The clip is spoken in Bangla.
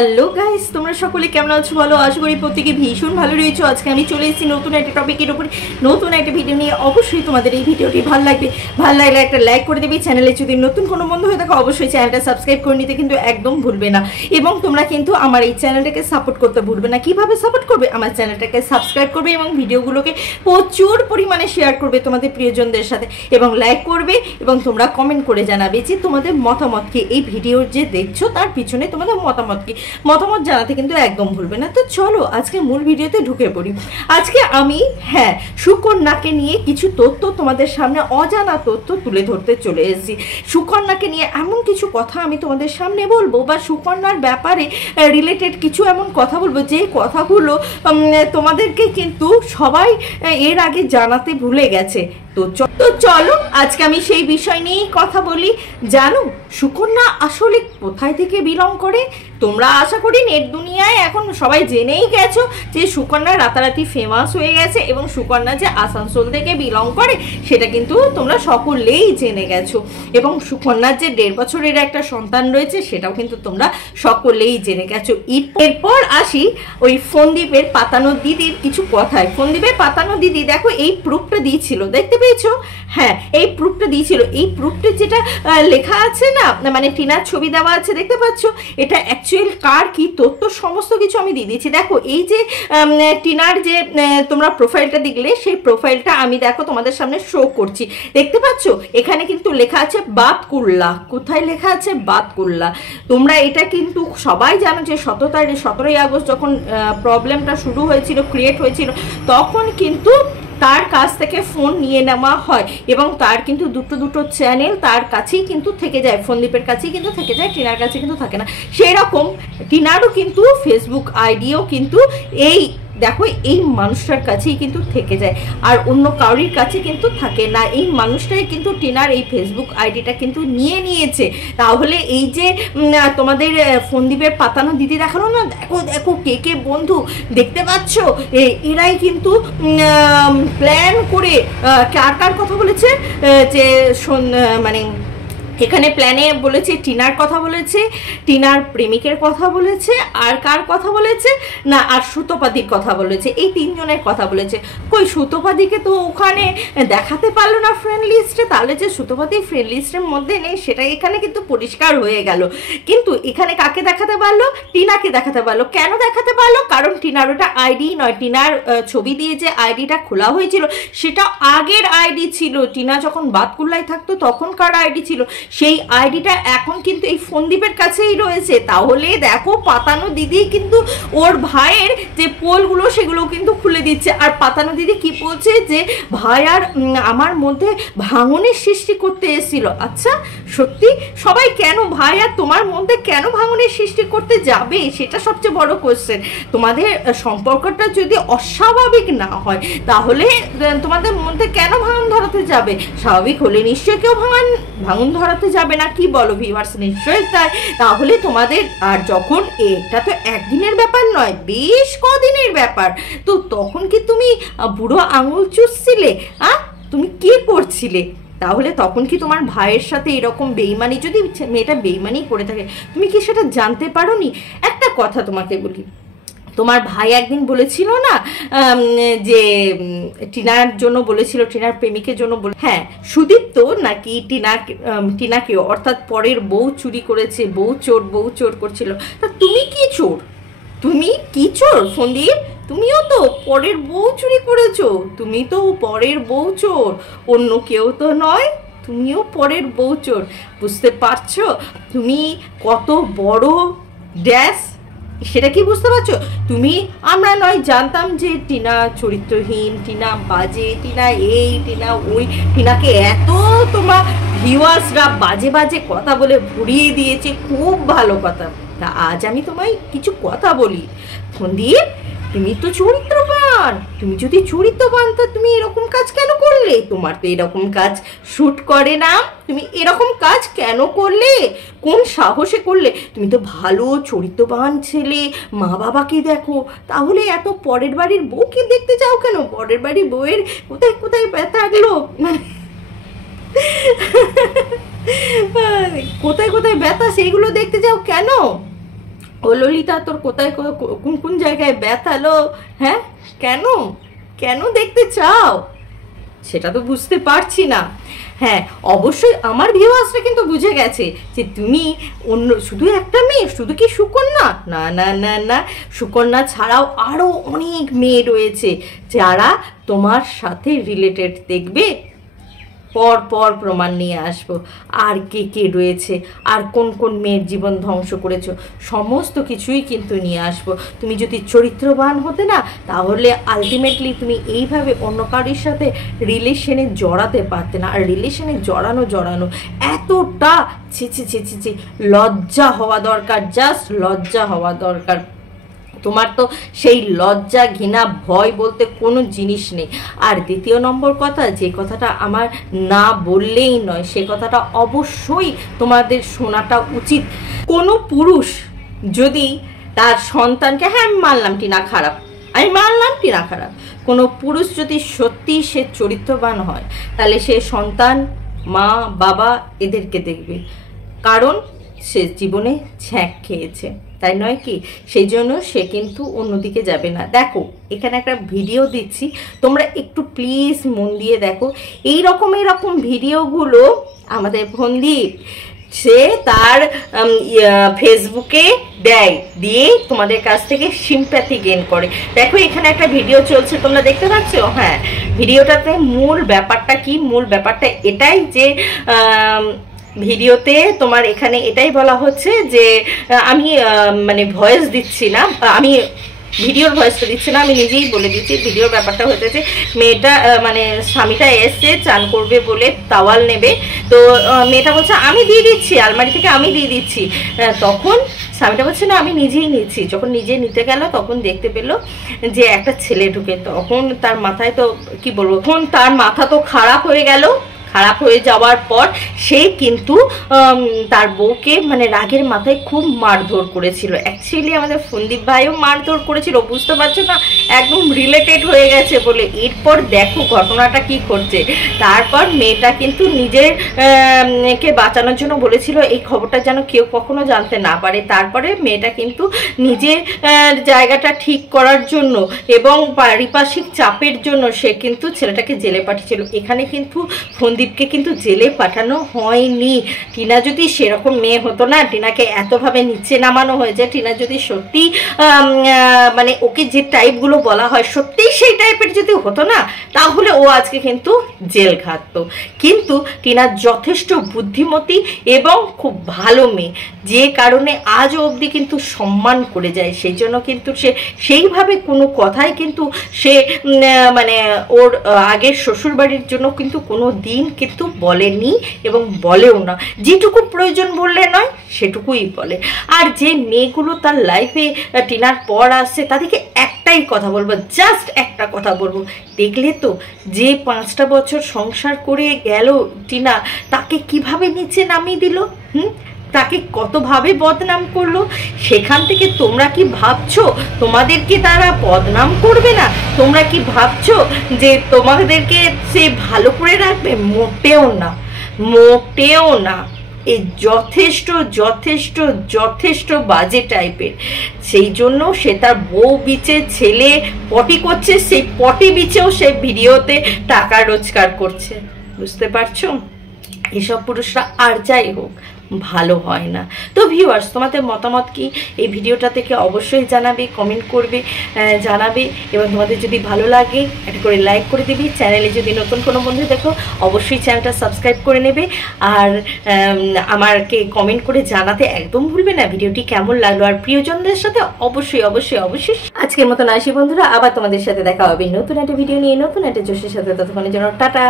হ্যালো গাইস, তোমরা সকলে কেমন আছো বলো? আশা করি প্রত্যেকে ভীষণ ভালো রয়েছো। আজকে আমি চলে এসেছি নতুন একটা টপিকের উপরে, নতুন একটা ভিডিও নিয়ে। অবশ্যই তোমাদের এই ভিডিওটি ভালো লাগবে, ভালো লাগলে একটা লাইক করে দেবে। চ্যানেলে যদি নতুন কোনো বন্ধু হয়ে থাকো অবশ্যই চ্যানেলটা সাবস্ক্রাইব করে নিতে কিন্তু একদম ভুলবে না। এবং তোমরা কিন্তু আমার এই চ্যানেলটাকে সাপোর্ট করতে ভুলবে না। কিভাবে সাপোর্ট করবে? আমার চ্যানেলটাকে সাবস্ক্রাইব করবে এবং ভিডিওগুলোকে প্রচুর পরিমাণে শেয়ার করবে তোমাদের প্রিয়জনদের সাথে, এবং লাইক করবে, এবং তোমরা কমেন্ট করে জানাবে যে তোমাদের মতামত কি, এই ভিডিও যে দেখছো তার পিছনে তোমাদের মতামত কি। মতামত জানাতে কিন্তু একদম ভুলবে না। তো চলো আজকে মূল ভিডিওতে ঢুকে পড়ি। আজকে আমি সুকন্যাকে নিয়ে কিছু তথ্য তোমাদের সামনে, অজানা তথ্য তুলে ধরতে চলে এসেছি। সুকন্যাকে নিয়ে এমন কিছু কথা আমি তোমাদের সামনে বলবো, বা সুকন্যার ব্যাপারে রিলেটেড কিছু এমন কথা বলবো যে কথাগুলো তোমাদেরকে কিন্তু সবাই এর আগে জানাতে ভুলে গেছে। তো চলো আজকে আমি সেই বিষয় নিয়েই কথা বলি। জানো সুকন্যা আসলে কোথায় থেকে বিলং করে? তোমরা আশা করি নেট দুনিয়ায় এখন সবাই জেনেই গেছো যে সুকন্যা রাতারাতি ফেমাস হয়ে গেছে, এবং সুকন্যা যে আসানসোল থেকে বিলং করে সেটা কিন্তু তোমরা সকলেই জেনে গেছো। এবং সুকন্যার যে 1.5 বছরের একটা সন্তান রয়েছে সেটাও কিন্তু তোমরা সকলেই জেনে গেছো। এরপর আসি ওই ফোনদ্বীপের পাতানো দিদির কিছু কথায়। ফোনদ্বীপের পাতানো দিদি দেখো এই প্রুফটা দিয়েছিল, দেখতে পেয়েছো? হ্যাঁ, এই প্রুফটা দিয়েছিল। এই প্রুফটা যেটা লেখা আছে না, মানে টিনার ছবি দেওয়া আছে, দেখতে পাচ্ছ? এটা অ্যাকচুয়াল কার কি তথ্য সমস্ত কিছু আমি দিয়ে দিয়েছি। দেখো এই যে টিনার যে তোমরা প্রোফাইলটা দেখলে, সেই প্রোফাইলটা আমি দেখো তোমাদের সামনে শো করছি, দেখতে পাচ্ছ? এখানে কিন্তু লেখা আছে বাতকুল্লা। কোথায় লেখা আছে? বাতকুল্লা। তোমরা এটা কিন্তু সবাই জানো যে 17ই আগস্ট যখন প্রবলেমটা শুরু হয়েছিল, ক্রিয়েট হয়েছিল, তখন কিন্তু তার কাছ থেকে ফোন নিয়ে নেওয়া হয়, এবং তার কিন্তু দুটো চ্যানেল তার কাছেই কিন্তু থেকে যায়। ফোনদ্বীপের কাছেই কিন্তু থেকে যায়, টিনার কাছে কিন্তু থাকে না। সেই রকম টিনারও কিন্তু ফেসবুক আইডিও কিন্তু এই দেখো এই মানুষটার কাছেই কিন্তু থেকে যায়, আর অন্য কারোর কাছে কিন্তু থাকে না। এই মানুষটাই কিন্তু টিনার এই ফেসবুক আইডিটা কিন্তু নিয়ে নিয়েছে। তাহলে এই যে তোমাদের ফোনদ্বীপের পাতানো দিদি দেখালো না, দেখো দেখো কে কে বন্ধু, দেখতে পাচ্ছ? এরাই কিন্তু প্ল্যান করে কার কার কথা বলেছে, যে মানে এখানে প্ল্যানে বলেছে টিনার কথা বলেছে, টিনার প্রেমিকের কথা বলেছে, আর কার কথা বলেছে না, আর সুতোপাদির কথা বলেছে। এই 3 জনের কথা বলেছে। কই সুতোপাদিকে তো ওখানে দেখাতে পারলো না ফ্রেন্ড লিস্টে। তাহলে যে সুতোপাদি ফ্রেন্ড লিস্টের মধ্যে নেই সেটা এখানে কিন্তু পরিষ্কার হয়ে গেল। কিন্তু এখানে কাকে দেখাতে পারলো? টিনাকে দেখাতে পারলো। কেন দেখাতে পারলো? কারণ টিনার ওটা আইডি নয়। টিনার ছবি দিয়ে যে আইডিটা খোলা হয়েছিল সেটা আগের আইডি ছিল। টিনা যখন বাতকুল্লায় থাকতো তখনকার আইডি ছিল। সেই আইডিটা এখন কিন্তু এই ফোনদ্বীপের কাছেই রয়েছে। তাহলে দেখো পাতানো দিদি কিন্তু ওর ভাইয়ের যে পোলগুলো সেগুলো কিন্তু খুলে দিচ্ছে। আর পাতানো দিদি কি বলছে যে ভাই আর আমার মধ্যে ভাঙনের সৃষ্টি করতে এসেছিল। আচ্ছা সত্যি সবাই কেন ভাই আর তোমার মধ্যে কেন ভাঙনের সৃষ্টি করতে যাবে? সেটা সবচেয়ে বড় কোশ্চেন। তোমাদের সম্পর্কটা যদি অস্বাভাবিক না হয় তাহলে তোমাদের মধ্যে কেন ভাঙন ধরাতে যাবে? স্বাভাবিক হলে নিশ্চয়ই কেউ ভাঙন ধরাতে যাবে না। কি বলো ভিউয়ার্স? নিশ্চয়ই তাই। তাহলে তোমাদের, আর যখন এটা তো একদিনের ব্যাপার নয়, বেশ কদিনের ব্যাপার, তো তখন কি তুমি বুড়ো আঙুল চুষছিলে? তুমি কি করছিলে? তাহলে তখন কি তোমার ভাইয়ের সাথে এরকম বেইমানি, যদি মেয়েটা বেইমানি করে থাকে, তুমি কি সেটা জানতে পারোনি? একটা কথা তোমাকে বলি, তোমার ভাই একদিন বলেছিল না যে টিনার জন্য বলেছিল, টিনার প্রেমিকের জন্য হ্যাঁ, সুদীপ্ত নাকি টিনাকে অর্থাৎ পরের বউ চুরি করেছে, বউ চোর করছিল। তা তুমি কি চোর? তুমি কি চোর ফোনদ্বীপ? তুমিও তো পরের বউ চুরি করেছো। তুমি তো পরের বউ চোর, অন্য কেউ তো নয়। তুমিও পরের বউ চোর। বুঝতে পারছো তুমি কত বড় ড্যাশ? সেটা কি বুঝতে পারছো তুমি? আমরা নয় জানতাম যে টিনা চরিত্রহীন, টিনা বাজে, টিনা এই, টিনা ওই, টিনাকে এত তোমরা ভিউয়ার্সরা বাজে বাজে কথা বলে ভরিয়ে দিয়েছে। খুব ভালো কথা। তা আজ আমি তোমায় কিছু কথা বলি। ফোনদ্বীপ, তুমি তো চরিত্রবান। তুমি যদি চরিত্রবান তা তুমি এরকম কাজ কেন করলে? তোমার তো এরকম কাজ শুট করে না। তুমি এরকম কাজ কেন করলে? কোন সাহসে করলে? তুমি তো ভালো চরিত্রবান ছেলে, মা বাবাকে দেখো। তাহলে এত পরের বাড়ির বউকে দেখতে যাও কেন? পরের বাড়ির বউয়ের কোথায় কোথায় ব্যথা লাগলো, কোথায় কোথায় ব্যথা, সেইগুলো দেখতে যাও কেন? ও ললিতা, তোর কোথায় কোন কোন জায়গায় ব্যথালো? হ্যাঁ, কেন কেন দেখতে চাও সেটা তো বুঝতে পারছি না। হ্যাঁ, অবশ্যই আমার ভিউয়ার্সরা কিন্তু বুঝে গেছে যে তুমি অন্য শুধু একটা মেয়ে, শুধু কি সুকন্যা? না না না না, সুকন্যা ছাড়াও আরও অনেক মেয়ে রয়েছে যারা তোমার সাথে রিলেটেড। দেখবে পর পর প্রমাণ নিয়ে আসবো আর কে কে রয়েছে, আর কোন কোন মেয়ের জীবন ধ্বংস করেছো, সমস্ত কিছুই কিন্তু নিয়ে আসবো। তুমি যদি চরিত্রবান হতে না, তাহলে আলটিমেটলি তুমি এইভাবে অন্য কারোর সাথে রিলেশনে জড়াতে পারতে না। আর রিলেশনে জড়ানো এতটা ছি ছি ছি ছি ছি, লজ্জা হওয়া দরকার, জাস্ট লজ্জা হওয়া দরকার। তোমার তো সেই লজ্জা ঘৃণা ভয় বলতে কোনো জিনিস নেই। আর দ্বিতীয় নম্বর কথা, যে কথাটা আমার না বললেই নয়, সে কথাটা অবশ্যই তোমাদের শোনাটা উচিত। কোনো পুরুষ যদি তার সন্তানকে, হ্যাঁ আমি মানলাম টিনা খারাপ, কোনো পুরুষ যদি সত্যি সে চরিত্রবান হয়, তাহলে সে সন্তান, মা বাবা এদেরকে দেখবে, কারণ সে জীবনে ছ্যাঁক খেয়েছে, তাই নয় কি? সেই জন্য সে কিন্তু অন্যদিকে যাবে না। দেখো এখানে একটা ভিডিও দিচ্ছি, তোমরা একটু প্লিজ মন দিয়ে দেখো। এই রকম ভিডিওগুলো আমাদের ফন্দীপ সে তার ফেসবুকে দেয়, দিয়ে তোমাদের কাছ থেকে সিম্প্যাথি গেইন করে। দেখো এখানে একটা ভিডিও চলছে, তোমরা দেখতে পাচ্ছ? হ্যাঁ, ভিডিওটাতে মূল ব্যাপারটা কি? মূল ব্যাপারটা এটাই যে ভিডিওতে তোমার এখানে এটাই বলা হচ্ছে যে আমি মানে ভয়েস দিচ্ছি না, আমি ভিডিওর ভয়েসটা দিচ্ছি না, আমি নিজেই বলে দিচ্ছি। ভিডিওর ব্যাপারটা হতেছে মেয়েটা মানে স্বামীটা এসছে চান করবে বলে তাওয়াল নেবে, তো মেয়েটা বলছে আমি দিয়ে দিচ্ছি, আলমারি থেকে আমি দিয়ে দিচ্ছি। তখন স্বামীটা বলছে না আমি নিজেই নিচ্ছি। যখন নিজে নিতে গেল তখন দেখতে পেল যে একটা ছেলে ঢুকে। তখন তার মাথায় তো কি বলবো, তখন তার মাথা তো খারাপ হয়ে গেল। খারাপ হয়ে যাওয়ার পর সে কিন্তু তার বউকে মানে রাগের মাথায় খুব মারধর করেছিল। অ্যাকচুয়ালি আমাদের ফন্দীপ ভাইও মারধর করেছিল, বুঝতে পারছো না, একদম রিলেটেড হয়ে গেছে বলে। এরপর দেখো ঘটনাটা কি করছে। তারপর মেয়েটা কিন্তু নিজের কে বাঁচানোর জন্য বলেছিল এই খবরটা যেন কেউ কখনো জানতে না পারে। তারপরে মেয়েটা কিন্তু নিজের জায়গাটা ঠিক করার জন্য এবং পারিপার্শ্বিক চাপের জন্য সে কিন্তু ছেলেটাকে জেলে পাঠিয়েছিল। এখানে কিন্তু ফন্দীপকে কিন্তু জেলে পাঠানো হয়নি। টিনা যদি সেরকম মেয়ে হতো না, টিনাকে এতভাবে নিচে নামানো হয়েছে, টিনা যদি সত্যি মানে ওকে যে টাইপগুলো বলা হয় সত্যিই সেই টাইপের যদি হতো না, তাহলে ও আজকে কিন্তু জেল খাটতো। কিন্তু টিনা যথেষ্ট বুদ্ধিমতী এবং খুব ভালো মেয়ে, যে কারণে আজও অবধি কিন্তু সম্মান করে যায়। সেই জন্য কিন্তু সে সেইভাবে কোনো কথাই কিন্তু সে মানে ওর আগের শ্বশুরবাড়ির জন্য কিন্তু কোনো দিন কিন্তু বলেনি এবং বলেও না। যেটুকু প্রয়োজন বললে নয় সেটুকুই বলে। আর যে মেয়েগুলো তার লাইফে টিনার পর আসছে তাদেরকে একটাই কথা বলবো, জাস্ট একটা কথা বলবো, দেখলে তো যে 5টা বছর সংসার করে গেল টিনা, তাকে কিভাবে নিচে নামিয়ে দিল, তাকে কতভাবে বদনাম করলো। সেখান থেকে তোমরা কি ভাবছো তোমাদেরকে তারা বদনাম করবে না? তোমরা কি ভাবছো যে তোমাদেরকে সে ভালো করে রাখবে? মোটেও না, মোটেও না। এই যথেষ্ট যথেষ্ট যথেষ্ট বাজে টাইপের। সেই জন্য সে তার বউ বিচে ছেলে পটি করছে, সেই পটি বিচেও সে ভিডিওতে টাকা রোজগার করছে। বুঝতে পারছো? এসব পুরুষরা আর যাই হোক ভালো হয় না। তো ভিউয়ার্স, তোমাদের মতামত কি এই ভিডিওটা থেকে অবশ্যই জানাবে, কমেন্ট করবে, জানাবে। এবং তোমাদের যদি ভালো লাগে একটা করে লাইক করে দিবি। চ্যানেলে যদি নতুন কোনো বন্ধু দেখো অবশ্যই চ্যানেলটা সাবস্ক্রাইব করে নেবে। আর আমাকে কমেন্ট করে জানাতে একদম ভুলবে না ভিডিওটি কেমন লাগলো। আর প্রিয়জনদের সাথে অবশ্যই অবশ্যই অবশ্যই আজকের মতন আসি বন্ধুরা, আবার তোমাদের সাথে দেখা হবে নতুন একটা ভিডিও নিয়ে, নতুন একটা জোশের সাথে। ততক্ষণের জন্য টাটা।